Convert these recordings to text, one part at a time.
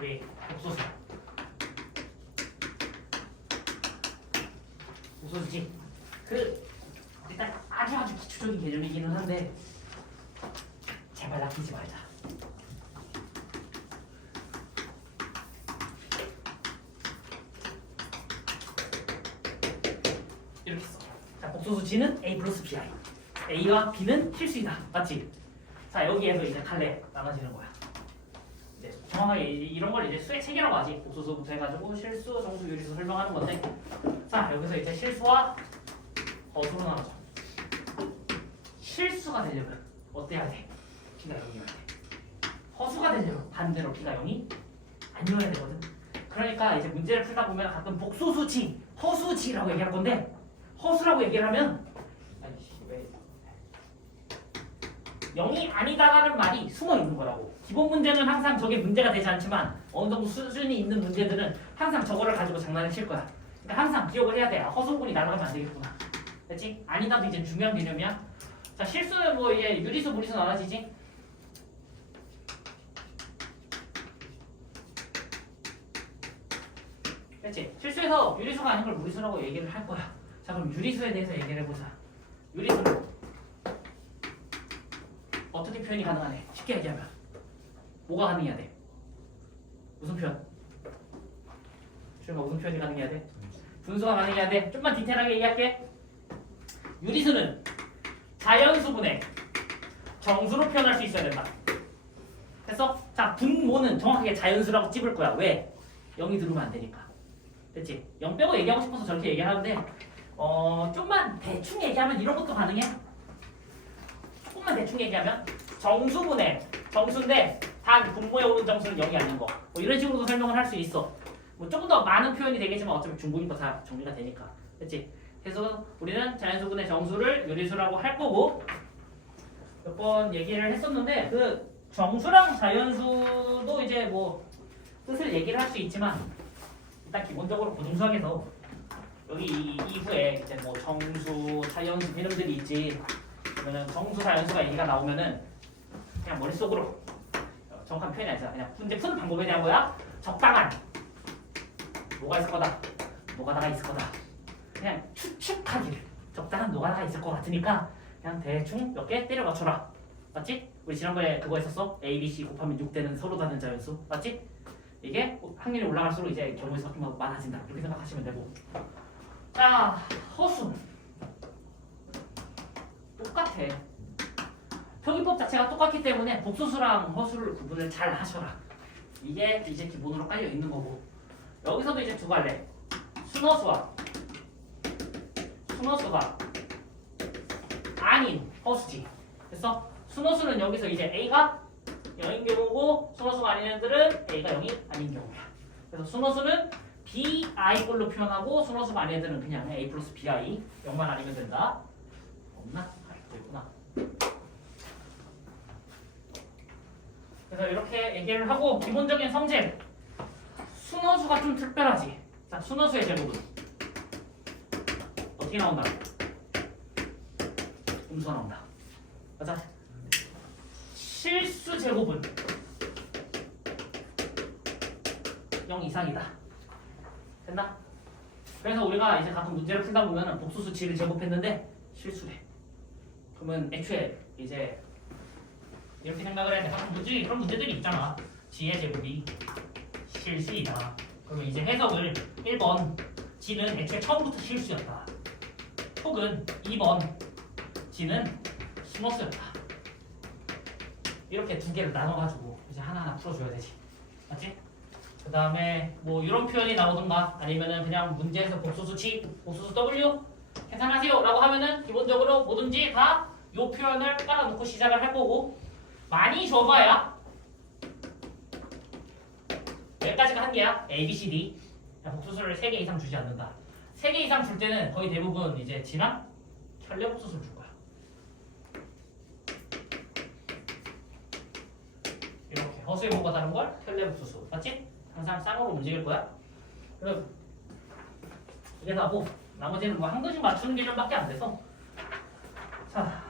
우리 복소수. 복소수지. 일단 아주 기초적인 개념이기는 한데 제발 낚이지 말자. 이렇게 써. 자, 복소수 G는 A 플러스 BI. A와 B는 필수이다. 맞지? 자, 여기에서 이제 갈래 나눠지는 거야. 이제 정확하게 이런 걸 이제 수의 체계라고 하지. 복소수부터 해가지고 실수, 정수, 유리수 설명하는 건데. 자, 여기서 이제 실수와 허수로 나눠져. 실수가 되려면 어때야 돼? B가 0이어야 돼. 허수가 되려면 반대로 B가 0이 아니어야 되거든. 그러니까 이제 문제를 풀다 보면 가끔 복소수지, 허수지라고 얘기할 건데 허수라고 얘기를 하면 아이씨 왜 0이 아니다라는 말이 숨어 있는 거라고. 기본 문제는 항상 저게 문제가 되지 않지만 어느 정도 수준이 있는 문제들은 항상 저거를 가지고 장난을 칠 거야. 그러니까 항상 기억을 해야 돼. 허수분이 날아가면 안 되겠구나. 됐지? 아니다도 이제 중요한 개념이야. 자, 실수는 뭐 이제 유리수, 무리수 나눠지지? 됐지? 실수에서 유리수가 아닌 걸 무리수라고 얘기를 할 거야. 자, 그럼 유리수에 대해서 얘기를 해보자. 유리수는 어떻게 표현이 가능하네? 쉽게 얘기하면 뭐가 가능해야 돼? 무슨 표현? 주영아 무슨 표현이 가능해야 돼? 분수가 가능해야 돼. 좀만 디테일하게 얘기할게. 유리수는 자연수분의 정수로 표현할 수 있어야 된다. 됐어? 자, 분모는 정확하게 자연수라고 찝을 거야. 왜? 0이 들어오면 안 되니까. 됐지? 0 빼고 얘기하고 싶어서 저렇게 얘기하는데 좀만 대충 얘기하면 이런 것도 가능해. 조금만 대충 얘기하면 정수분의 정수인데 단 분모에 오는 정수는 0이 아닌 거. 뭐 이런 식으로도 설명을 할 수 있어. 뭐 조금 더 많은 표현이 되겠지만 어차피 중국인 거 다 정리가 되니까. 됐지? 그래서 우리는 자연수분의 정수를 유리수라고 할 거고 몇 번 얘기를 했었는데 그 정수랑 자연수도 이제 뭐 뜻을 얘기를 할 수 있지만 일단 기본적으로 고등수학에서 여기 이후에 이제 뭐 정수, 자연수 개념들이 있지. 그러면은 정수, 자연수가 얘기가 나오면은 그냥 머릿속으로 정확한 표현이 아니라 그냥 문제 푸는 방법에 대한 거야. 적당한 뭐가 있을 거다, 노가다가 있을 거다. 그냥 추측하기를 적당한 노가다가 있을 것 같으니까 그냥 대충 몇 개 때려 맞춰라. 맞지? 우리 지난번에 그거 했었어. A, B, C 곱하면 6되는 서로 다른 자연수. 맞지? 이게 확률이 올라갈수록 이제 경우의 수가 좀 많아진다. 이렇게 생각하시면 되고. 자, 허수 똑같아. 표기법 자체가 똑같기 때문에 복소수랑 허수를 구분을 잘 하셔라. 이게 이제 기본으로 깔려 있는 거고. 여기서도 이제 두 갈래. 순허수가 아닌 허수지. 됐어? 순허수는 여기서 이제 A가 0인 경우고 순허수가 아닌 애들은 A가 0이 아닌 경우야. 그래서 순허수는 BI 꼴로 표현하고 순허수가 아닌 애들은 그냥 A 플러스 BI 0만 아니면 된다. 없나? 또 있구나. 그래서 이렇게 얘기를 하고 기본적인 성질 순허수가 좀 특별하지. 자, 순허수의 제곱은 어떻게 나온다? 음수가 나온다. 맞아? 실수 제곱은 0 이상이다. 됐나? 그래서 우리가 이제 가끔 문제를 풀다 보면은 복수수 G를 제곱했는데 실수래. 그러면 애초에 이제 이렇게 생각을 해야 돼. 가끔 문제 그런 문제들이 있잖아. G의 제곱이 실수이다. 그러면 이제 해석을 1번 G는 애초에 처음부터 실수였다. 혹은 2번 G는 심호수였다. 이렇게 두 개를 나눠가지고 이제 하나하나 풀어줘야 되지. 맞지? 그 다음에 뭐 이런 표현이 나오던가 아니면은 그냥 문제에서 복수수 G, 복수수 W 계산하세요 라고 하면은 기본적으로 뭐든지 다 요 표현을 깔아놓고 시작을 할 거고 많이 줘봐야 여기까지가 한계야. A, B, C, D 복수수를 3개 이상 주지 않는다. 3개 이상 줄 때는 거의 대부분 이제 G랑 켤레 복수수를 줄 거야. 이렇게 허수의 뭐가 다른 걸 켤레 복수수. 맞지? 항상 쌍으로 움직일 거야. 그럼 이게 다고 나머지는 뭐 한 거씩 맞추는 개념밖에 안 돼서 자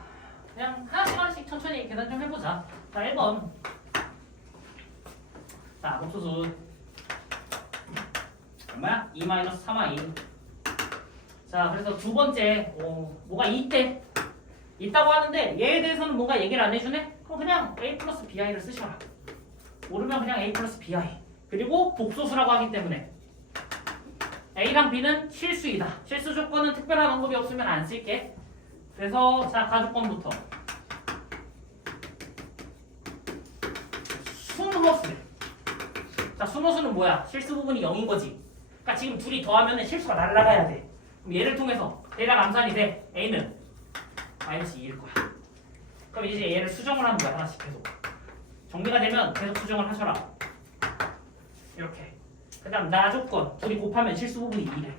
그냥 하나씩 천천히 계산 좀 해보자. 자 1번 자, 복소수 얼마야? 2-3i. 자, 그래서 두 번째 뭐가 있다고 하는데 얘에 대해서는 뭔가 얘기를 안 해주네? 그럼 그냥 a 플러스 bi를 쓰셔라. 모르면 그냥 a 플러스 bi. 그리고 복소수라고 하기 때문에 a랑 b는 실수이다. 실수 조건은 특별한 언급이 없으면 안 쓸게. 그래서 자, 가주권부터 순호수. 자, 순호수는 뭐야? 실수 부분이 0인 거지. 그러니까 지금 둘이 더하면 실수가 날라가야 돼. 그럼 얘를 통해서 대략 암산이 돼. a는 마이너스 2일 거야. 그럼 이제 얘를 수정을 하는 거야. 하나씩 계속. 정리가 되면 계속 수정을 하셔라. 이렇게. 그 다음 나 조건. 둘이 곱하면 실수 부분이 2래.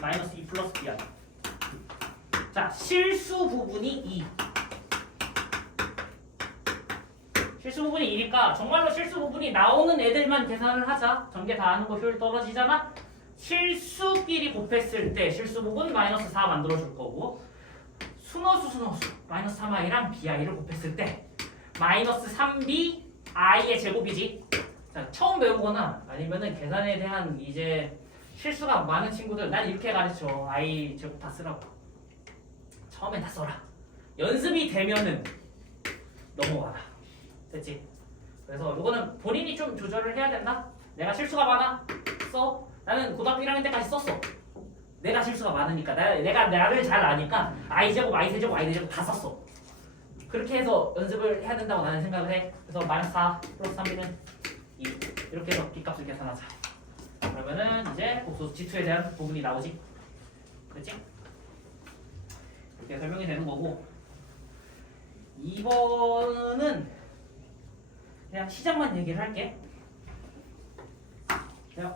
마이너스 2 플러스 bi. 자, 실수 부분이 2. 실수 부분이 2니까 정말로 실수 부분이 나오는 애들만 계산을 하자. 전개 다 하는 거 효율 떨어지잖아. 실수끼리 곱했을 때 실수 부분 마이너스 4 만들어줄 거고, 순호수 마이너스 3i랑 bi를 곱했을 때 마이너스 3b i의 제곱이지. 자, 처음 배우거나 아니면은 계산에 대한 이제 실수가 많은 친구들, 난 이렇게 가르쳐. i 제곱 다 쓰라고. 처음엔 다 써라. 연습이 되면은 넘어가라. 됐지? 그래서 이거는 본인이 좀 조절을 해야 된다. 내가 실수가 많아? 써. 나는 고등학교 1학년 때까지 썼어. 내가 실수가 많으니까. 내가 나를 잘 아니까 i제곱, i세제곱, i제곱 다 썼어. 그렇게 해서 연습을 해야 된다고 나는 생각을 해. 그래서 마이너스 4 플러스 3b는 2. 이렇게 해서 b값을 계산하자. 그러면은 이제 복소수 G2에 대한 부분이 나오지. 그렇지? 이렇게 설명이 되는 거고, 2번은 그냥 시작만 얘기를 할게.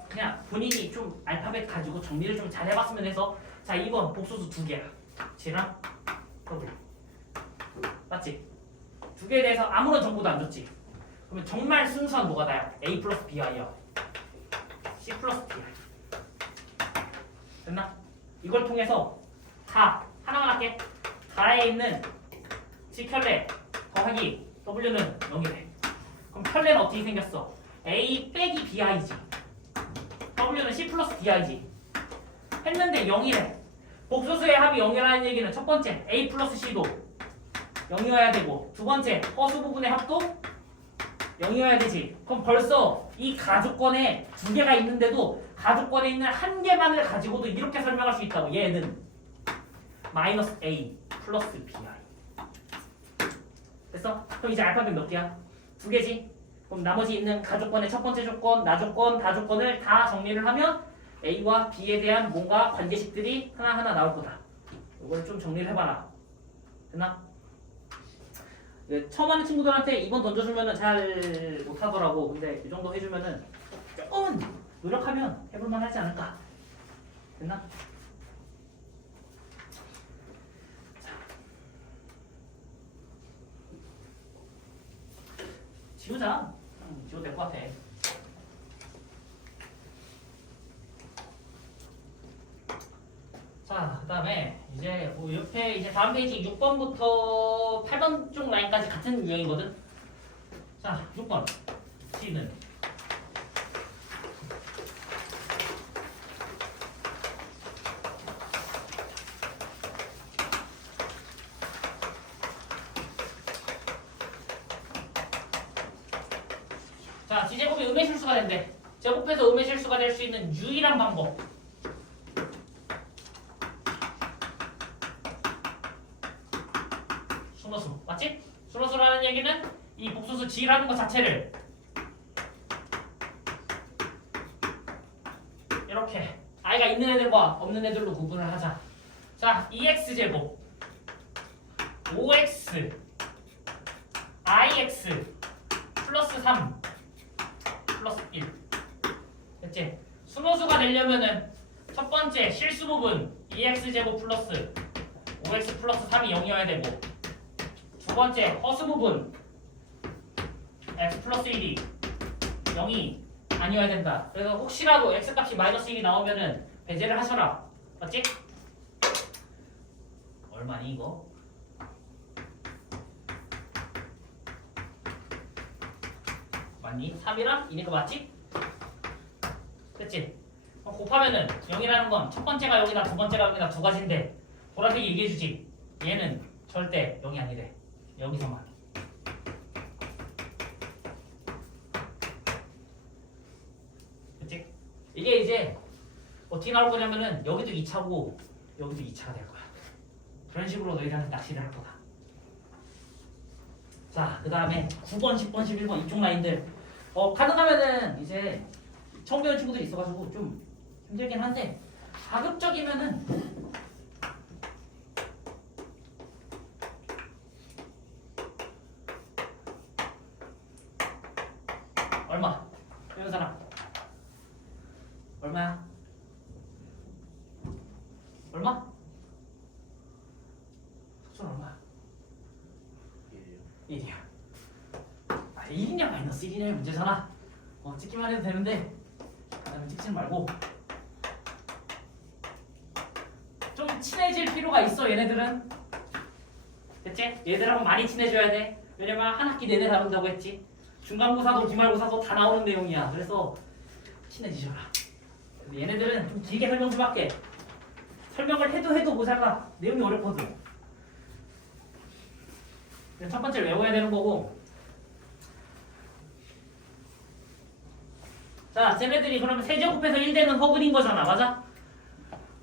그냥 본인이 좀 알파벳 가지고 정리를 좀 잘 해봤으면 해서. 자, 2번 복소수 2개야. G랑 W. 맞지? 2개에 대해서 아무런 정보도 안 줬지. 그러면 정말 순수한 뭐가 나야? A 플러스 BI야. C 플러스 BI. 됐나? 이걸 통해서 다 하나만 할게. 가에 있는 G켤레 더하기 W는 0이래. 그럼 켤레는 어떻게 생겼어? A 빼기 BI지. W는 C 플러스 BI지. 했는데 0이래. 복소수의 합이 0이라는 얘기는 첫 번째 A 플러스 C도 0이어야 되고, 두 번째 허수 부분의 합도 0이어야 되지. 그럼 벌써 이 가주권에 2개가 있는데도 가주권에 있는 1개만을 가지고도 이렇게 설명할 수 있다고. 얘는 마이너스 A 플러스 BI. 됐어? 그럼 이제 알파벳 몇 개야? 2개지? 그럼 나머지 있는 가주권의 첫 번째 조건, 나조건, 다조건을 다 정리를 하면 A와 B에 대한 뭔가 관계식들이 하나하나 나올 거다. 이걸 좀 정리를 해봐라. 됐나? 처음 하는 친구들한테 이번 던져주면은 잘 못하더라고. 근데 이 정도 해주면은 조금은 노력하면 해볼만 하지 않을까. 됐나? 지우자. 지워도 될 것 같아. 자, 그 다음에 이제 옆에 이제 다음 페이지 6번부터 8번 쪽 라인까지 같은 유형이거든. 자, 6번 C는 자, G제곱이 음의 실수가 된대. 제곱해서 음의 실수가 될 수 있는 유일한 방법. 순호수. 맞지? 순호수라는 얘기는 이 복소수 G라는 것 자체를 이렇게 i가 있는 애들과 없는 애들로 구분을 하자. 자, 2x제곱 5x ix 플러스 3 플러스 1. 됐지? 순호수가 되려면은 첫 번째 실수 부분 2x제곱 플러스 5x 플러스 3이 0이어야 되고, 두 번째 허수 부분 x 플러스 1이 0이 아니어야 된다. 그래서 혹시라도 x값이 마이너스 1이 나오면은 배제를 하셔라. 맞지? 얼마니 이거? 맞니? 3이랑 2니까 맞지? 됐지? 그럼 곱하면은 0이라는 건 첫 번째가 0이다 두 번째가 0이다 두 가지인데 보라색이 얘기해주지. 얘는 절대 0이 아니래. 여기서만. 그치? 이게 이제 어떻게 나올 거냐면은 여기도 2차고 여기도 2차가 될 거야. 그런 식으로 너희들한테 낚시를 할 거다. 자, 그 다음에 9번, 10번, 11번 이쪽 라인들 가능하면은 이제 처음 배운 친구들이 있어가지고 좀 힘들긴 한데 가급적이면은 얼마? 배운 사람 얼마야? 얼마? 속선 얼마야? 1이야. 1이냐 마이너스 1이냐의 문제잖아. 찍기만 해도 되는데 찍지 말고 좀 친해질 필요가 있어. 얘네들은 됐지? 얘들하고 많이 친해져야 돼. 왜냐면 한 학기 내내 다룬다고 했지. 중간고사도 기말고사도 다 나오는 내용이야. 그래서 친해지셔라. 근데 얘네들은 좀 길게 설명 좀 할게. 설명을 해도 모자라. 내용이 어렵거든. 첫 번째를 외워야 되는 거고. 자, 쟤네들이 그러면 세제곱해서 1되는 허근인 거잖아. 맞아?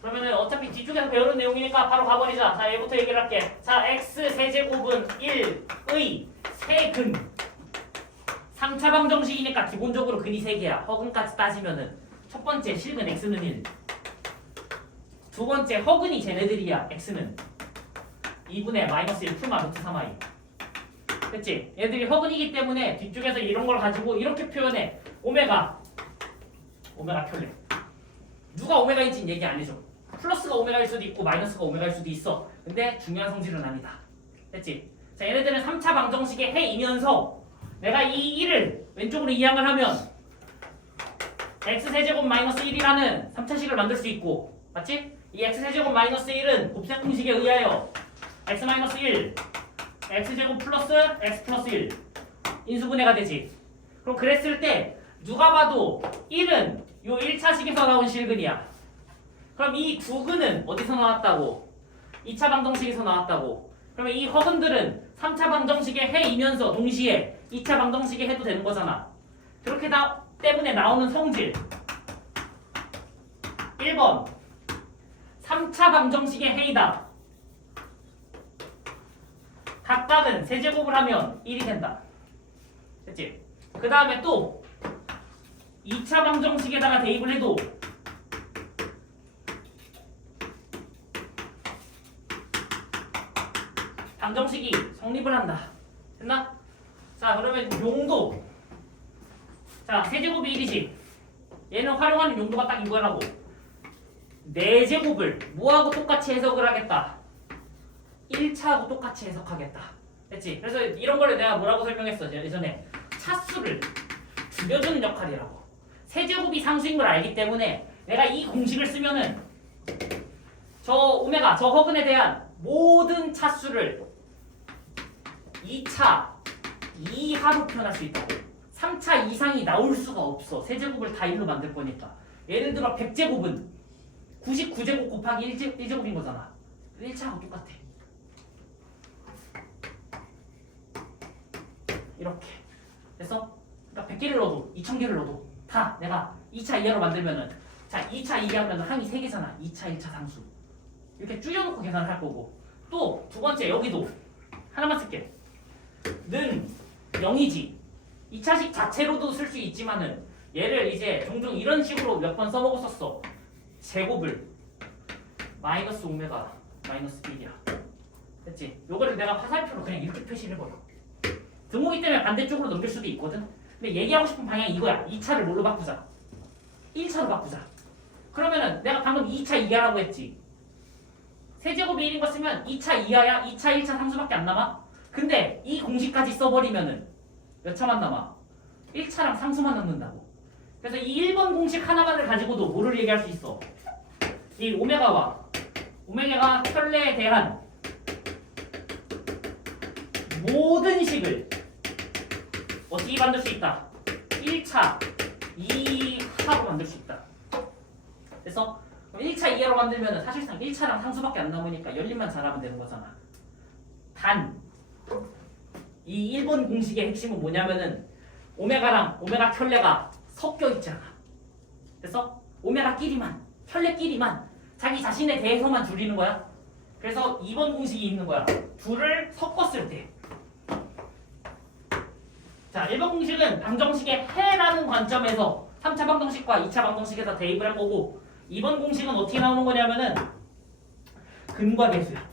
그러면은 어차피 뒤쪽에서 배우는 내용이니까 바로 가버리자. 자, 얘부터 얘기를 할게. 자, x 세제곱은 1의 세근. 3차 방정식이니까 기본적으로 근이 3개야. 허근까지 따지면은 첫 번째 실근 x는 1. 두 번째 허근이 쟤네들이야. x는 2분의 마이너스 1 풀마 루트 3i. 그치? 얘들이 허근이기 때문에 뒤쪽에서 이런 걸 가지고 이렇게 표현해. 오메가 켤레. 누가 오메가인지는 얘기 안 해줘. 플러스가 오메가일 수도 있고 마이너스가 오메가일 수도 있어. 근데 중요한 성질은 아니다. 됐지? 자, 얘네들은 3차 방정식의 해이면서 내가 이 1을 왼쪽으로 이항을 하면 x세제곱 마이너스 1이라는 3차식을 만들 수 있고, 맞지? 이 x세제곱 마이너스 1은 곱셈 공식에 의하여 x 마이너스 1 x제곱 플러스 x 플러스 1 인수분해가 되지. 그럼 그랬을 때 누가 봐도 1은 요 1차식에서 나온 실근이야. 그럼 이 9근은 어디서 나왔다고? 2차 방정식에서 나왔다고. 그러면 이 허근들은 3차 방정식의 해이면서 동시에 2차 방정식의 해도 되는 거잖아. 그렇게 때문에 나오는 성질 1번 3차 방정식의 해이다. 각각은 세제곱을 하면 1이 된다. 됐지? 그 다음에 또 2차 방정식에다가 대입을 해도 방정식이 성립을 한다. 됐나? 자, 그러면 용도. 자, 세제곱이 1이지. 얘는 활용하는 용도가 딱 이거라고. 4제곱을 뭐하고 똑같이 해석을 하겠다. 1차하고 똑같이 해석하겠다. 됐지? 그래서 이런 거를 내가 뭐라고 설명했어? 예전에 차수를 줄여주는 역할이라고. 세제곱이 상수인 걸 알기 때문에 내가 이 공식을 쓰면은 저 오메가, 저 허근에 대한 모든 차수를 2차 이하로 표현할 수 있다고. 3차 이상이 나올 수가 없어. 세제곱을 다 1로 만들 거니까. 예를 들어 100제곱은 99제곱 곱하기 1제곱인 거잖아. 1차하고 똑같아. 이렇게. 그래서 그러니까 100개를 넣어도 2000개를 넣어도 다 내가 2차 이하로 만들면은, 자, 2차 이하면 항이 3개잖아. 2차 1차 상수. 이렇게 줄여놓고 계산을 할 거고. 또 두 번째 여기도 하나만 쓸게. 는 0이지. 2차식 자체로도 쓸 수 있지만은 얘를 이제 종종 이런 식으로 몇 번 써먹었었어. 제곱을 마이너스 오메가 마이너스 1이야. 됐지? 요거를 내가 화살표로 그냥 이렇게 표시를 해버려. 등호기 때문에 반대쪽으로 넘길 수도 있거든. 근데 얘기하고 싶은 방향이 이거야. 2차를 뭘로 바꾸자? 1차로 바꾸자. 그러면은 내가 방금 2차 이하라고 했지. 세제곱이 1인 거 쓰면 2차 이하야? 2차 1차 상수밖에 안 남아? 근데 이 공식까지 써버리면은 몇 차만 남아? 1차랑 상수만 남는다고. 그래서 이 1번 공식 하나만을 가지고도 뭐를 얘기할 수 있어? 이 오메가가 켤레에 대한 모든 식을 어떻게 만들 수 있다? 1차 2하로 만들 수 있다. 그래서 1차 2하로 만들면 사실상 1차랑 상수밖에 안 남으니까 열림만 잘하면 되는 거잖아. 단 이 1번 공식의 핵심은 뭐냐면은 오메가랑 오메가 켤레가 섞여 있잖아. 그래서 오메가끼리만 켤레끼리만 자기 자신에 대해서만 줄이는 거야. 그래서 2번 공식이 있는 거야. 둘을 섞었을 때. 자, 1번 공식은 방정식의 해라는 관점에서 3차 방정식과 2차 방정식에서 대입을 한 거고 2번 공식은 어떻게 나오는 거냐면은 근과 계수야.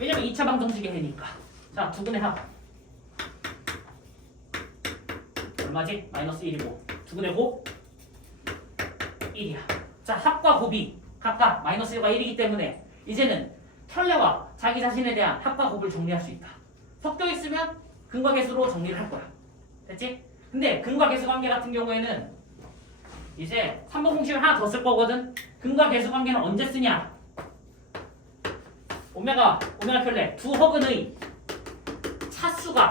왜냐면 2차 방정식의 해니까. 자, 두 분의 합. 얼마지? 마이너스 1이고 두 분의 곱 1이야. 자, 합과 곱이 각각 마이너스 1과 1이기 때문에 이제는 켤레와 자기 자신에 대한 합과 곱을 정리할 수 있다. 섞여 있으면 근과 계수로 정리를 할 거야. 됐지? 근데 근과 계수 관계 같은 경우에는 이제 3번 공식을 하나 더 쓸 거거든. 근과 계수 관계는 언제 쓰냐? 오메가 켤레 두 허근의 차수가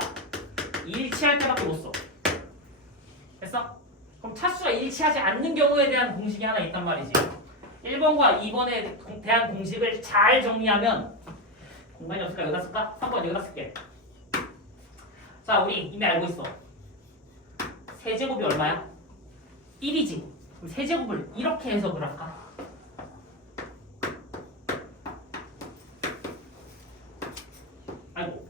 일치할 때밖에 못 써. 됐어? 그럼 차수가 일치하지 않는 경우에 대한 공식이 하나 있단 말이지. 1번과 2번에 대한 공식을 잘 정리하면 공간이 없을까? 여기다 쓸까? 3번 여기다 쓸게. 자, 우리 이미 알고 있어. 세제곱이 얼마야? 1이지. 그럼 세제곱을 이렇게 해석을 할까? 아이고.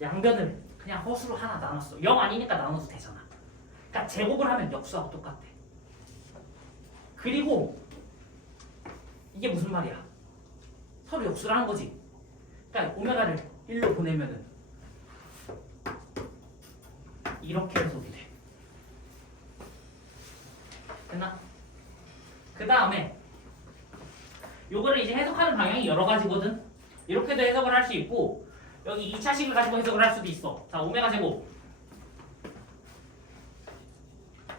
양변을 그냥 허수로 하나 나눴어. 0 아니니까 나눠도 되잖아. 그러니까 제곱을 하면 역수하고 똑같아. 그리고 이게 무슨 말이야? 서로 역수를 하는 거지. 그러니까 오메가를 1로 보내면은 이렇게 해석이 돼. 됐나? 그 다음에 요거를 이제 해석하는 방향이 여러 가지거든. 이렇게도 해석을 할 수 있고 여기 2차식을 가지고 해석을 할 수도 있어. 자, 오메가 제곱.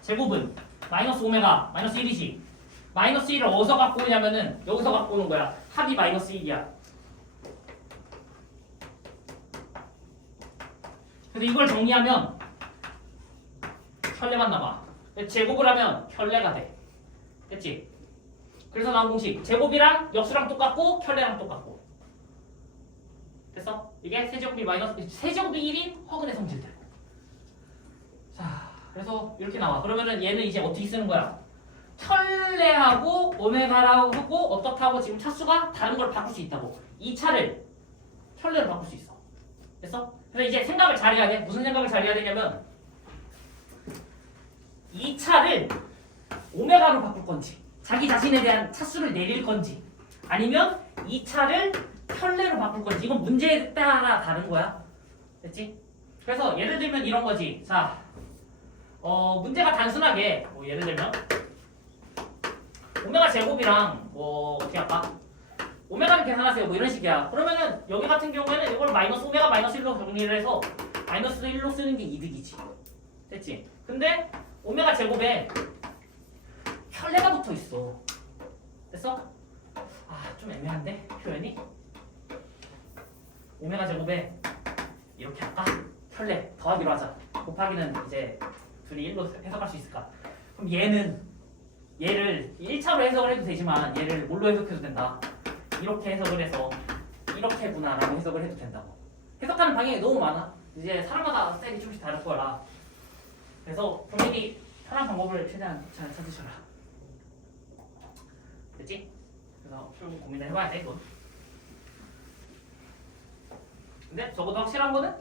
제곱은 마이너스 오메가 마이너스 1이지. 마이너스 1을 어디서 갖고 오냐면은 여기서 갖고 오는 거야. 합이 마이너스 1이야. 그래서 이걸 정리하면 켤레만 남아. 제곱을 하면 켤레가 돼. 됐지? 그래서 나온 공식 제곱이랑 역수랑 똑같고 켤레랑 똑같고. 됐어? 이게 세제곱이 1인 허근의 성질들. 자, 그래서 이렇게 나와. 그러면은 얘는 이제 어떻게 쓰는 거야? 켤레하고 오메가라고 어떻다고 지금 차수가 다른 걸 바꿀 수 있다고. 2차를 켤레로 바꿀 수 있어. 됐어? 그래서 이제 생각을 잘해야 돼. 무슨 생각을 잘해야 되냐면 2차를 오메가로 바꿀 건지 자기 자신에 대한 차수를 내릴 건지 아니면 2차를 켤레로 바꿀 건지 이건 문제에 따라 다른 거야. 됐지? 그래서 예를 들면 이런 거지. 자, 문제가 단순하게 예를 들면 오메가 제곱이랑 어떻게 할까? 오메가를 계산하세요. 이런 식이야. 그러면은 여기 같은 경우에는 이걸 마이너스 오메가 마이너스 1로 정리를 해서 마이너스 1로 쓰는 게 이득이지. 됐지? 근데 오메가 제곱에 켤레가 붙어 있어. 됐어? 좀 애매한데 표현이? 오메가 제곱에 이렇게 할까? 켤레 더하기로 하자. 곱하기는 이제 둘이 1로 해석할 수 있을까? 그럼 얘를 1차로 해석을 해도 되지만 얘를 뭘로 해석해도 된다. 이렇게 해석을 해서 이렇게구나 라고 해석을 해도 된다고. 해석하는 방향이 너무 많아. 이제 사람마다 스타일이 조금씩 다를 거라. 그래서 본인이 편한 방법을 최대한 잘 찾으셔라. 됐지? 그래서 좀 고민을 해봐야 돼 이건. 근데 적어도 확실한 거는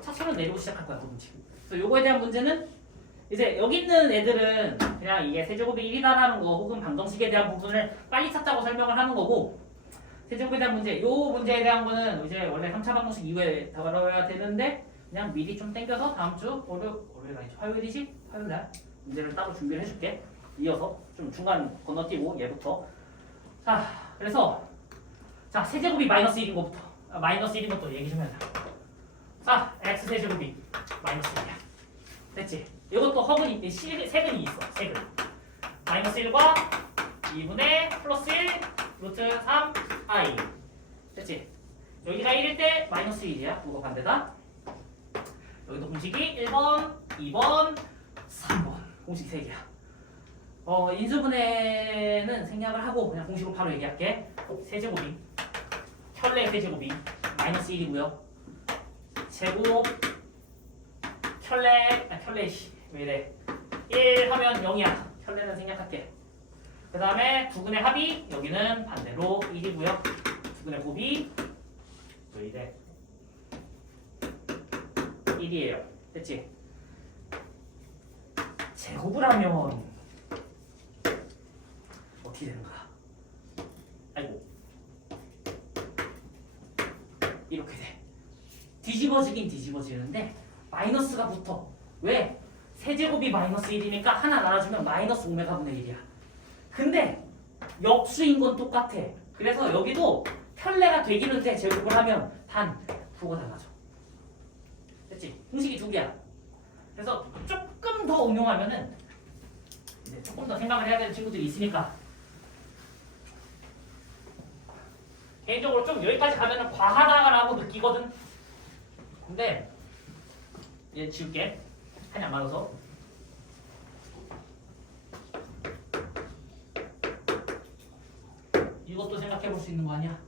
차수는 내리고 시작할 거야 지금. 그래서 요거에 대한 문제는 이제 여기 있는 애들은 그냥 이게 세제곱이 1이다라는 거 혹은 방정식에 대한 부분을 빨리 찾자고 설명을 하는 거고 세제곱에 대한 문제, 요 문제에 대한 거는 이제 원래 3차 방정식 이후에 다뤄야 되는데 그냥 미리 좀 땡겨서 다음 주 월요일가 아니죠? 화요일이지? 화요일날 문제를 따로 준비를 해줄게. 이어서 좀 중간 건너뛰고 얘부터. 자, 그래서 자 세제곱이 마이너스 1인 것부터 마이너스 1인 것도 얘기 좀 해야 돼. 자, x 세제곱이 마이너스 1이야. 됐지? 이것도 허근이 세근이 있어. 세근. 마이너스 1과 2분의 플러스 1 루트 3 i. 됐지? 여기가 1일 때 마이너스 1이야. 그거 반대다. 여기도 공식이 1번, 2번, 3번. 공식 3개야. 인수분해는 생략을 하고 그냥 공식으로 바로 얘기할게. 세제곱이 켤레 세제곱이 마이너스 1이고요. 제곱 켤레 왜 이래 1 하면 0이야. 켤레는 생략할게. 그 다음에 두근의 합이 여기는 반대로 1이고요. 두근의 곱이 왜 이래 1이에요. 됐지? 제곱을 하면 어떻게 되는 거야? 아이고 이렇게 돼. 뒤집어지긴 뒤집어지는데 마이너스가 붙어. 왜? 세제곱이 마이너스 1이니까 하나 나눠주면 마이너스 오메가분의 1이야. 근데 역수인 건 똑같아. 그래서 여기도 켤레가 되기는 돼. 제곱을 하면 단 부호가 달라져. 됐지? 공식이 2개야. 그래서 조금 더 응용하면은 이제 조금 더 생각을 해야 되는 친구들이 있으니까 개인적으로 좀 여기까지 가면은 과하다라고 느끼거든. 근데 얘 지울게. 한이 안 맞아서. 이것도 생각해 볼 수 있는 거 아니야?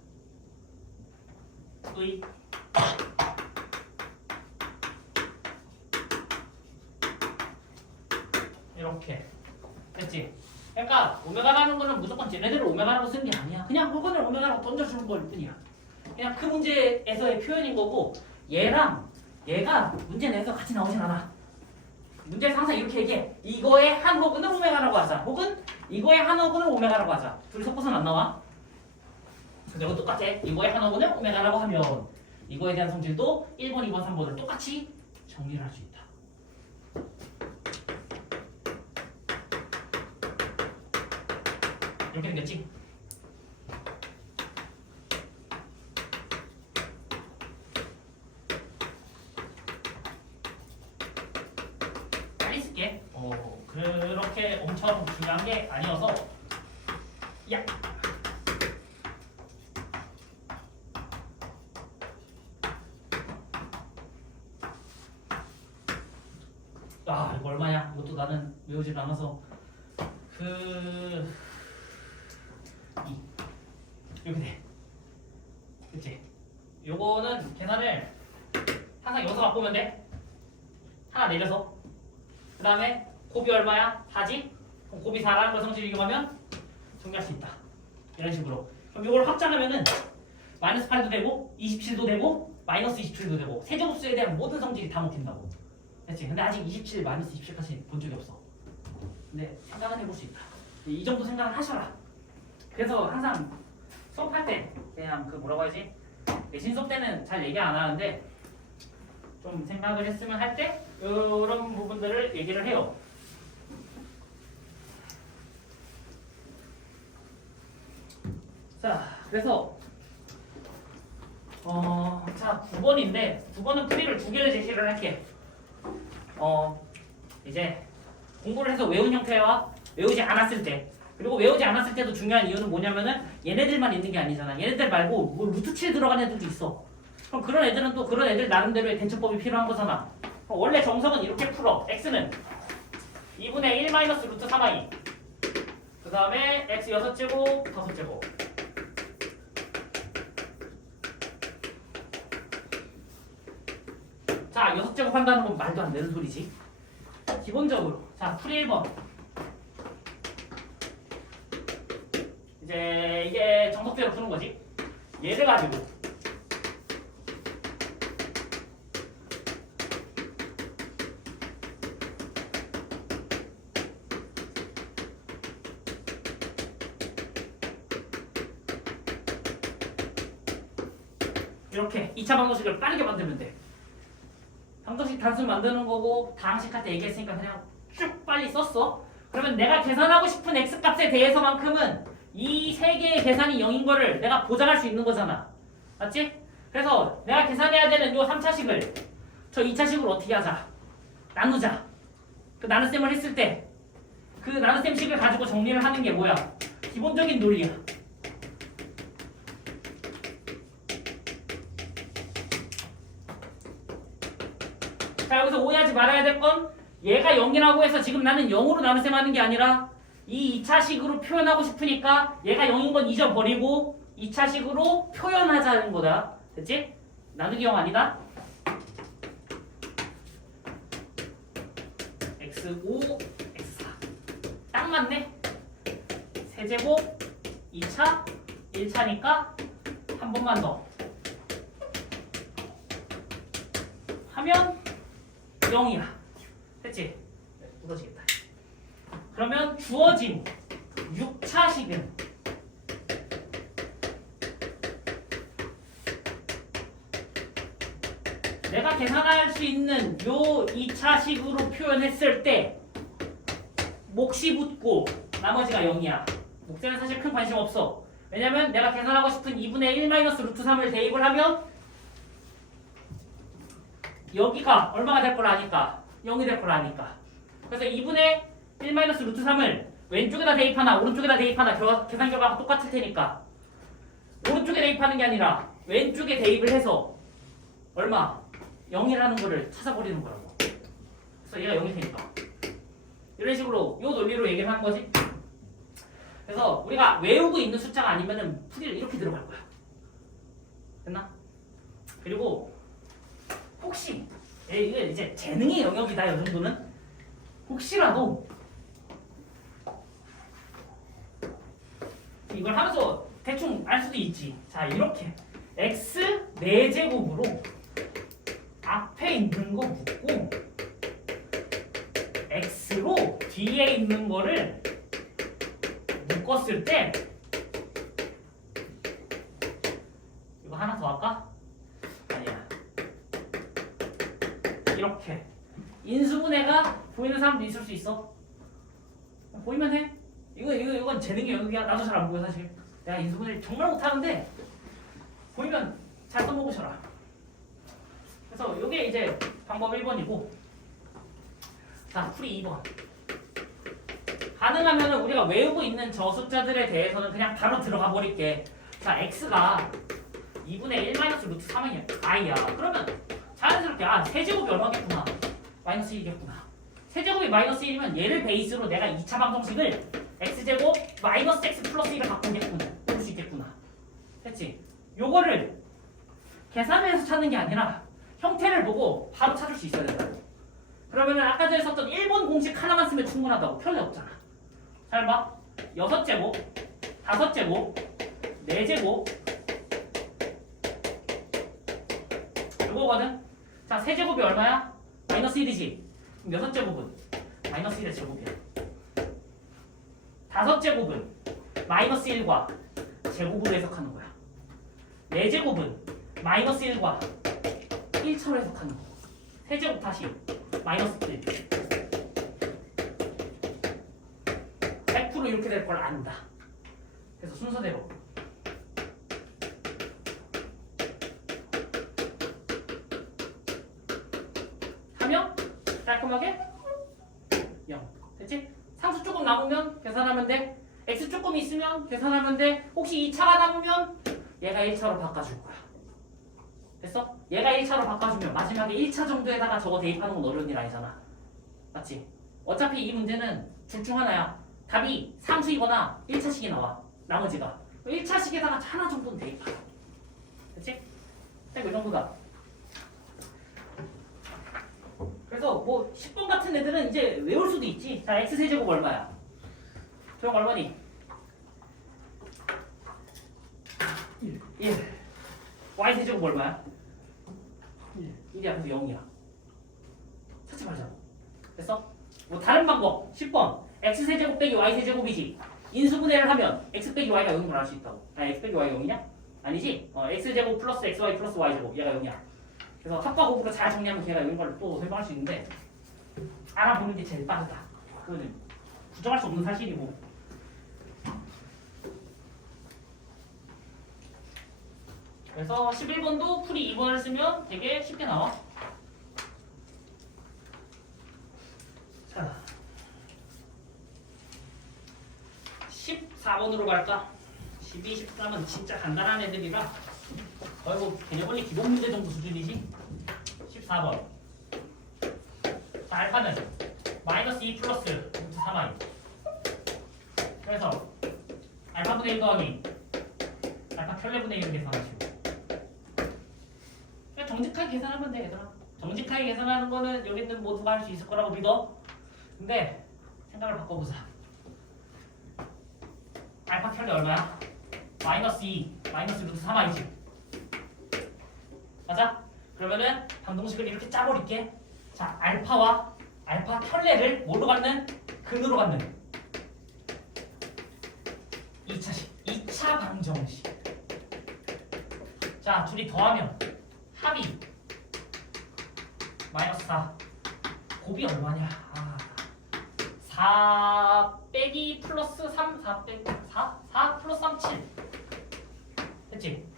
이렇게 됐지? 그러니까 오메가라는 거는 무조건 쟤네들을 오메가라고 쓰는 게 아니야. 그냥 혹은을 오메가라고 던져주는 걸 뿐이야. 그냥 그 문제에서의 표현인 거고 얘랑 얘가 문제 내에서 같이 나오진 않아. 문제에서 항상 이렇게 얘기해. 이거의 한 혹은을 오메가라고 하자. 혹은 이거의 한 혹은을 오메가라고 하자. 둘이 섞어서는 안 나와. 근데 이거 똑같아. 이거의 한 혹은을 오메가라고 하면 이거에 대한 성질도 1번, 2번, 3번을 똑같이 정리를 할 수 있다. 이렇게 생겼지? 빨리 쓸게. 그렇게 엄청 중요한 게 아니어서 야! 이거 얼마냐? 이것도 나는 외우질 않아서 이렇게 돼. 그치? 요거는 계산을 항상 여기서 바꾸면 돼. 하나 내려서. 그 다음에 곱이 얼마야? 4지? 그럼 곱이 4라는 걸 성질 이용하면 정리할 수 있다. 이런 식으로. 그럼 이걸 확장하면은 마이너스 8도 되고 27도 되고 마이너스 27도 되고 세제곱수에 대한 모든 성질이 다 먹힌다고. 됐지? 근데 아직 27, 마이너스 27까지 본 적이 없어. 근데 생각은 해볼 수 있다. 이 정도 생각을 하셔라. 그래서 항상 수업할 때 그냥 뭐라고 하지? 내신 수업 때는 잘 얘기 안 하는데 좀 생각을 했으면 할 때 이런 부분들을 얘기를 해요. 자, 그래서 자 9번인데 9번은 풀이를 2개를 제시를 할게. 이제 공부를 해서 외운 형태와 외우지 않았을 때, 그리고 외우지 않았을 때도 중요한 이유는 뭐냐면은 얘네들만 있는 게 아니잖아. 얘네들 말고 뭐 루트 7 들어간 애들도 있어. 그럼 그런 애들은 또 그런 애들 나름대로의 대처법이 필요한 거잖아. 원래 정석은 이렇게 풀어. x는 2분의 1 마이너스 루트 3i. 그 다음에 x 6제곱 5제곱. 자, 6제곱 한다는 건 말도 안 되는 소리지. 기본적으로. 자, 풀이 1번. 이제 이게 정석대로 푸는 거지. 얘를 가지고 이렇게 2차 방정식을 빠르게 만들면 돼. 방정식 단순 만드는 거고 다항식 할 때 얘기했으니까 그냥 쭉 빨리 썼어. 그러면 내가 계산하고 싶은 x값에 대해서만큼은 이 세 개의 계산이 0인 거를 내가 보장할 수 있는 거잖아. 맞지? 그래서 내가 계산해야 되는 요 3차식을 저 2차식으로 어떻게 하자? 나누자. 그 나눗셈을 했을 때 그 나눗셈식을 가지고 정리를 하는 게 뭐야? 기본적인 논리야. 자 여기서 오해하지 말아야 될 건 얘가 0이라고 해서 지금 나는 0으로 나눗셈 하는 게 아니라 이 2차식으로 표현하고 싶으니까 얘가 0인 건 잊어버리고 2차식으로 표현하자는 거다. 됐지? 나누기 0 아니다. x5, x4 딱 맞네. 세제곱 2차 1차니까 한 번만 더 하면 0이야. 됐지? 웃어지겠다. 그러면 주어진 6차식은 내가 계산할 수 있는 요 2차식으로 표현했을 때 몫이 붙고 나머지가 0이야. 몫에는 사실 큰 관심 없어. 왜냐면 내가 계산하고 싶은 2분의 1 마이너스 루트 3을 대입을 하면 여기가 얼마가 될 걸 아니까 0이 될 걸 아니까. 그래서 2분의 1 마이너스 루트 3을 왼쪽에다 대입하나 오른쪽에다 대입하나 계산 결과가 똑같을 테니까 오른쪽에 대입하는 게 아니라 왼쪽에 대입을 해서 얼마? 0이라는 거를 찾아버리는 거라고. 그래서 얘가 0일 테니까 이런 식으로 이 논리로 얘기를 하는 거지. 그래서 우리가 외우고 있는 숫자가 아니면은 풀이를 이렇게 들어갈 거야. 됐나? 그리고 혹시 이게 이제 재능의 영역이다. 이 정도는 혹시라도 이걸 하면서 대충 알 수도 있지. 자 이렇게 x 4제곱으로 앞에 있는 거 묻고 x로 뒤에 있는 거를 묶었을 때 이거 하나 더 할까? 아니야. 이렇게 인수분해가 보이는 사람도 있을 수 있어. 보이면 해. 이건 재능의 영역이야. 나도 잘 안 보여 사실. 내가 인수분해를 정말 못하는데 보이면 잘 써먹으셔라. 그래서 이게 이제 방법 1번이고 자 풀이 2번. 가능하면 우리가 외우고 있는 저 숫자들에 대해서는 그냥 바로 들어가 버릴게. 자 x가 2분의 1 마이너스 루트 3은 i야. 그러면 자연스럽게 세제곱이 얼마겠구나. 마이너스 1이겠구나. 세제곱이 마이너스 1이면 얘를 베이스로 내가 2차 방정식을 x제곱 마이너스 x 플러스 1을 갖고 오겠구나. 볼 수 있겠구나. 됐지? 요거를 계산해서 찾는 게 아니라 형태를 보고 바로 찾을 수 있어야 된다고. 그러면은 아까 전에 썼던 1번 공식 하나만 쓰면 충분하다고. 편리 없잖아. 잘 봐. 6제곱, 5제곱, 4제곱 요거거든. 자, 세제곱이 얼마야? 마이너스 1이지. 그럼 6제곱은 마이너스 1의 제곱이야. 5제곱은 마이너스 1과 제곱으로 해석하는 거야. 4제곱은 마이너스 1과 1차로 해석하는 거야. 세제곱 다시 마이너스 1. 100% 이렇게 될 걸 안다. 그래서 순서대로 하면 깔끔하게 0. 됐지? 상수 조금 남으면 계산하면 돼. x 조금 있으면 계산하면 돼. 혹시 2차가 남으면 얘가 1차로 바꿔줄 거야. 됐어? 얘가 1차로 바꿔주면 마지막에 1차 정도에다가 저거 대입하는 건 어려운 일 아니잖아. 맞지? 어차피 이 문제는 둘 중 하나야. 답이 상수이거나 1차식이 나와. 나머지가 1차식에다가 하나 정도는 대입하라. 됐지? 딱 이 정도다. 그래서 뭐 10번 같은 애들은 이제 외울 수도 있지. 자, x세제곱 얼마야? 조용 얼마니? 1. y세제곱 얼마야? 1이야. 그래서 0이야. 찾지 말자. 됐어? 뭐 다른 방법 10번 x세제곱 빼기 y세제곱이지. 인수분해를 하면 x 빼기 y가 0인 걸 알 수 있다고. 아니 x 빼기 y가 0이냐? 아니지. x제곱 플러스 xy 플러스 y제곱 얘가 0이야. 그래서 합과 곱으로 잘 정리하면 걔가 0인 걸 또 설명할 수 있는데 알아보는 게 제일 빠르다. 그거는 부정할 수 없는 사실이고. 그래서 11번도 풀이 2번을 쓰면 되게 쉽게 나와. 자, 14번으로 갈까? 12, 13은 진짜 간단한 애들이라 거의 뭐 개념 원리 기본 문제 정도 수준이지. 14번 자, 알파는 마이너스 2 플러스 루트 3i. 그래서 알파분의 1 더하기 알파 켤레분의 1을 계산하시고. 그냥 정직하게 계산하면 돼, 얘들아. 정직하게 계산하는 거는 여기 있는 모두가 할 수 있을 거라고 믿어. 근데 생각을 바꿔보자. 알파 켤레 얼마야? 마이너스 2, 마이너스 루트 3i지. 맞아? 그러면은 방정식을 이렇게 짜버릴게. 자, 알파와 알파 켤레를 뭐로 갖는? 근으로 갖는 2차식, 2차 방정식. 자, 둘이 더하면 합이 마이너스 4. 곱이 얼마냐? 4 빼기 플러스 3, 4 빼기 4 플러스 3, 7. 됐지?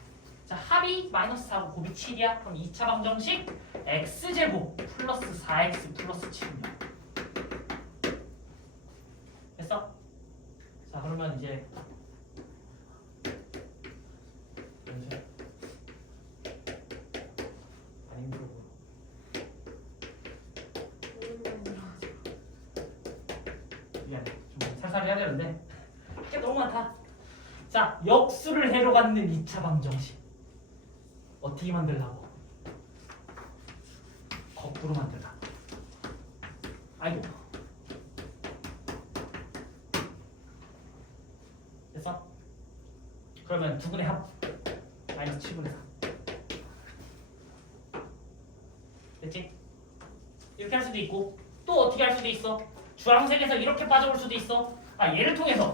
자, 합이 마이너스 4고 곱이 7이야. 그럼 2차 방정식 x제곱 플러스 4x 플러스 7이야. 됐어? 자, 그러면 이제 안 힘들어 보여. 미안해. 좀 살살 해야 되는데 이게 너무 많다. 자, 역수를 해로 갖는 2차 방정식 어떻게 만들라고? 거꾸로 만들라. 아이고. 됐어? 그러면 두 분의 합 마이너스 7분의 4. 됐지? 이렇게 할 수도 있고 또 어떻게 할 수도 있어. 주황색에서 이렇게 빠져올 수도 있어. 얘를 통해서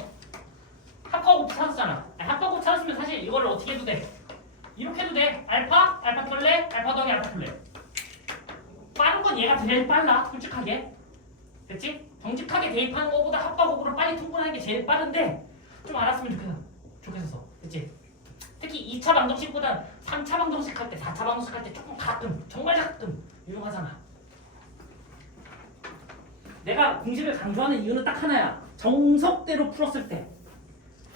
합과 곱 찾았잖아. 합과 곱 찾았으면 사실 이거를 어떻게 해도 돼? 이렇게 해도 돼. 알파 켤레, 알파 더하기 알파 켤레. 빠른 건 얘가 제일 빨라, 솔직하게. 됐지? 정직하게 대입하는 것보다 합과 곱으로 빨리 통분하는 게 제일 빠른데 좀 알았으면 좋겠어. 됐지? 특히 2차 방정식보단 3차 방정식 할 때, 4차 방정식 할 때 조금 가끔, 정말 가끔 유용하잖아. 내가 공식을 강조하는 이유는 딱 하나야. 정석대로 풀었을 때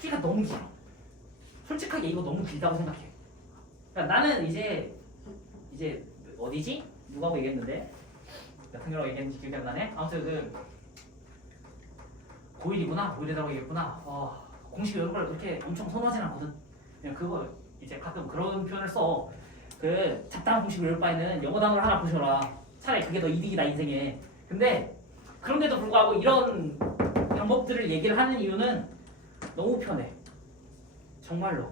키가 너무 길어. 솔직하게 이거 너무 길다고 생각해. 그러니까 나는 이제 어디지? 누구하고 얘기했는데 몇 학년하고 얘기했는지 기억이 안 나네. 아무튼 고1이구나, 고1이라고 얘기했구나. 공식 이런 걸 그렇게 엄청 선호하진 않거든. 그냥 그거 이제 가끔 그런 표현을 써. 그 잡다한 공식 외울 바에는 영어 단어를 하나 보셔라. 차라리 그게 더 이득이다 인생에. 근데 그런데도 불구하고 이런 방법들을 얘기를 하는 이유는 너무 편해. 정말로.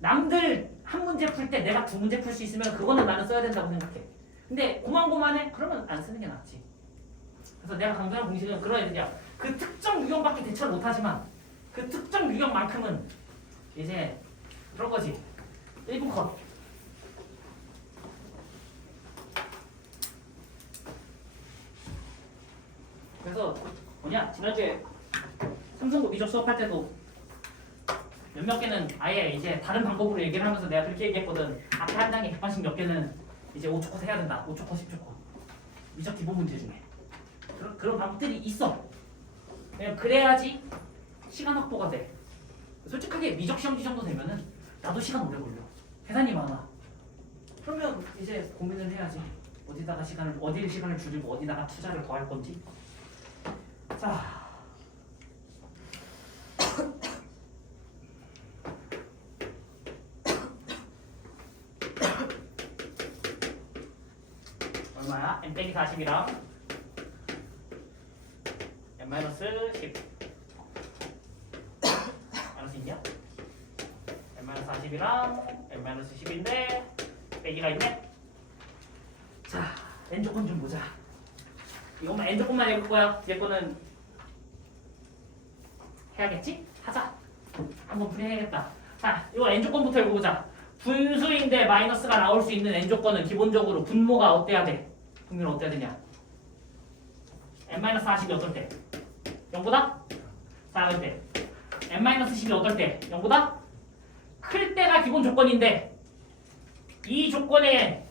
남들 한 문제 풀 때 내가 두 문제 풀 수 있으면 그거는 나는 써야 된다고 생각해. 근데 고만고만해? 그러면 안 쓰는 게 낫지. 그래서 내가 강조하는 공식은 그런 애들이야. 그 특정 유형밖에 대처를 못하지만 그 특정 유형만큼은 이제 그런 거지. 1분 컷. 그래서 지난주에 삼성고 미적 수업할 때도 몇몇 개는 아예 이제 다른 방법으로 얘기를 하면서 내가 그렇게 얘기했거든. 앞에 한 장에 객관식 몇 개는 이제 5초 컷 해야 된다. 5초 컷, 10초 컷. 미적 기본 문제 중에. 그런 방법들이 있어. 그래야지 시간 확보가 돼. 솔직하게 미적 시험지 정도 되면은 나도 시간 오래 걸려. 계산이 많아. 그러면 이제 고민을 해야지. 어디를 시간을 줄이고 어디다가 투자를 더 할 건지. 자. 얼마야? n 빼기 40이랑 n 마이너스 10 마이너스 있냐? n 마이너스 40이랑 n 마이너스 10인데 빼기가 있네. 자, n 조건 좀 보자. 이것만 n 조건만 읽을 거야. 뒤에 거는 해야겠지? 하자. 한번 풀이해야겠다. 자, 이거 n 조건부터 읽어보자. 분수인데 마이너스가 나올 수 있는 n 조건은 기본적으로 분모가 어때야 돼? 분모는 어때야 되냐? n-40이 어떨 때? 0보다? 작을 때. n-10이 어떨 때? 0보다? 클 때가 기본 조건인데 이 조건의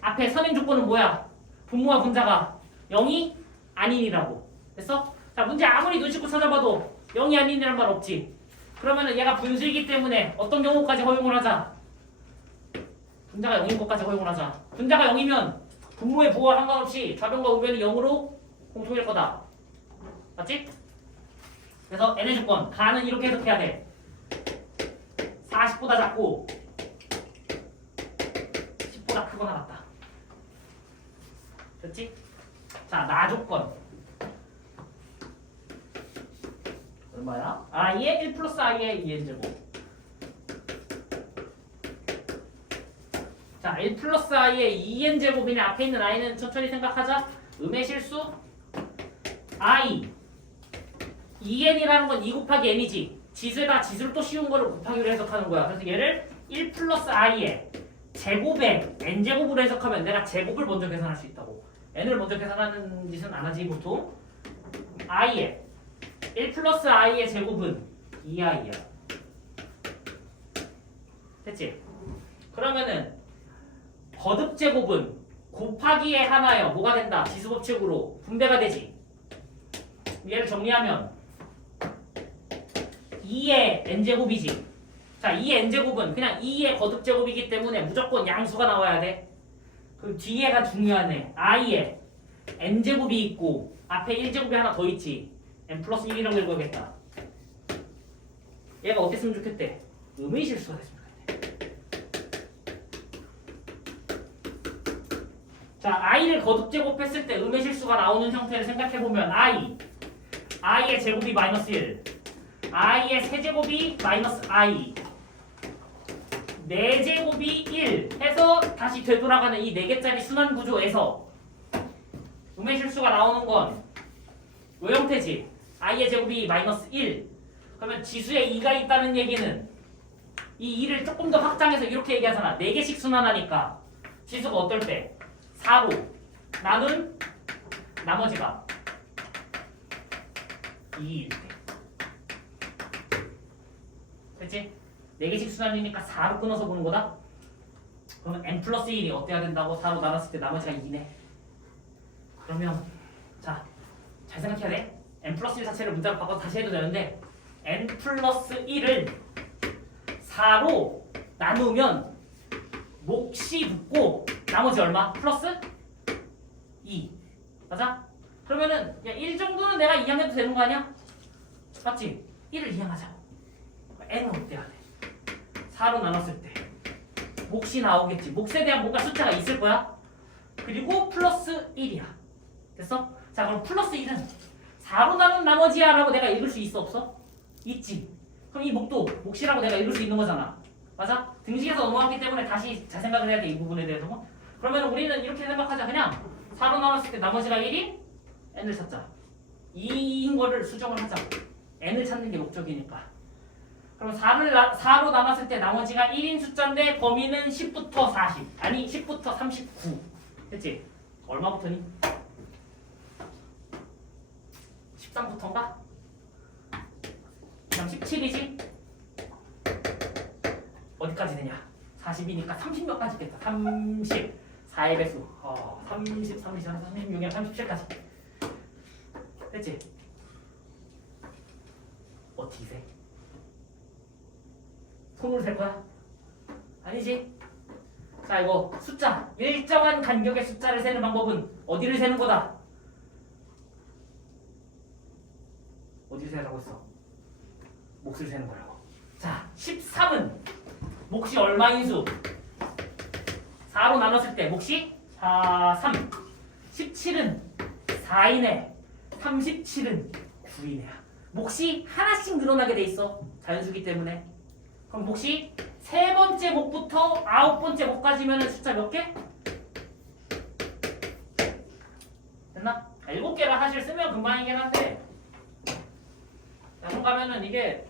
앞에 선행 조건은 뭐야? 분모와 분자가 0이 아닌이라고. 됐어? 자, 문제 아무리 눈 씻고 찾아봐도 0이 아닌이란 말 없지. 그러면은 얘가 분수이기 때문에 어떤 경우까지 허용을 하자? 분자가 0인 것까지 허용을 하자. 분자가 0이면 분모의 부호와 상관없이 좌변과 우변이 0으로 공통일 거다. 맞지? 그래서 n의 조건 가는 이렇게 해석해야 돼. 40보다 작고 10보다 크거나 같다. 됐지? 자, 나 조건 얼마야? i의 1 플러스 i의 2n제곱. 자, 1 플러스 i의 2n제곱이네. 앞에 있는 i는 천천히 생각하자. 음의 실수 i 2n이라는 건 2 곱하기 n이지. 지수에다 지수를 또 씌운 거를 곱하기로 해석하는 거야. 그래서 얘를 1 플러스 i의 제곱에 n제곱으로 해석하면 내가 제곱을 먼저 계산할 수 있다고. n을 먼저 계산하는 짓은 안 하지 보통. i의 1 플러스 i의 제곱은 2i야. 됐지? 그러면은 거듭 제곱은 곱하기의 하나여 뭐가 된다? 지수 법칙으로 분배가 되지. 얘를 정리하면 2의 n제곱이지. 자, 2의 n제곱은 그냥 2의 거듭 제곱이기 때문에 무조건 양수가 나와야 돼. 그럼 뒤에가 중요하네. i의 n제곱이 있고 앞에 1제곱이 하나 더 있지. n 플러스 1이라고 읽어야겠다. 얘가 어땠으면 좋겠대? 음의 실수가 됐으면 좋겠대. 자, i를 거듭 제곱했을 때 음의 실수가 나오는 형태를 생각해보면 i의 제곱이 마이너스 1, i의 세제곱이 마이너스 i, 4제곱이 1 해서 다시 되돌아가는 이 4개짜리 순환 구조에서 음의 실수가 나오는 건 요 형태지. i의 제곱이 마이너스 1. 그러면 지수에 2가 있다는 얘기는 이 2를 조금 더 확장해서 이렇게 얘기하잖아. 4개씩 순환하니까 지수가 어떨 때? 4로 나눈 나머지가 2일 때. 그치? 4개씩 순환이니까 4로 끊어서 보는 거다? 그러면 n 플러스 1이 어때야 된다고? 4로 나눴을 때 나머지가 2네. 그러면 자, 잘 생각해야 돼. n 플러스 1 자체를 문자로 바꿔서 다시 해도 되는데 n 플러스 1을 4로 나누면 몫이 붙고 나머지 얼마? 플러스 2. 맞아? 그러면은 야, 1 정도는 내가 이항해도 되는 거 아니야? 맞지? 1을 이항하자고. n은 어때야 돼? 4로 나눴을 때 몫이 나오겠지. 몫에 대한 뭔가 숫자가 있을 거야. 그리고 플러스 1이야. 됐어? 자, 그럼 플러스 1은 4로 나눈 나머지야 라고 내가 읽을 수 있어 없어? 있지. 그럼 이 몫이라고 내가 읽을 수 있는 거잖아. 맞아? 등식에서 넘어갔기 때문에 다시 잘 생각을 해야 돼. 이 부분에 대해서. 그러면 우리는 이렇게 생각하자. 그냥 4로 나눴을 때 나머지가 1이 n을 찾자. 2인 거를 수정을 하자. n을 찾는 게 목적이니까. 그럼 4로 나눴을 때 나머지가 1인 숫자인데 범위는 10부터 40. 아니 10부터 39. 됐지? 얼마부터니? 13부터인가? 그럼 17이지? 어디까지 되냐? 40이니까 30몇 가지 있겠다. 30, 4의 배수. 30, 36에 37까지. 됐지? 어떻게 세? 손으로 셀 거야? 아니지? 자, 이거 숫자. 일정한 간격의 숫자를 세는 방법은 어디를 세는 거다? 어디를 세라고 했어? 몫을 세는 거라고. 자, 13은 몫이 얼마인 수? 4로 나눴을 때 몫이 4, 3. 17은 4이네. 37은 9이네야. 몫이 하나씩 늘어나게 돼 있어. 자연수기 때문에. 그럼 몫이 세 번째 몫부터 9번째 몫까지면 숫자 몇 개? 됐나? 7개라 사실 쓰면 금방이긴 한데 양문 가면은 이게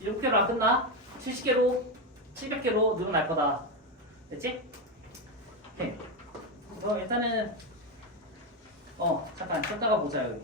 7개로 안 끝나? 70개로 700개로 늘어날 거다. 됐지? 오케이. 일단은 잠깐 쉬었다가 보자 여기.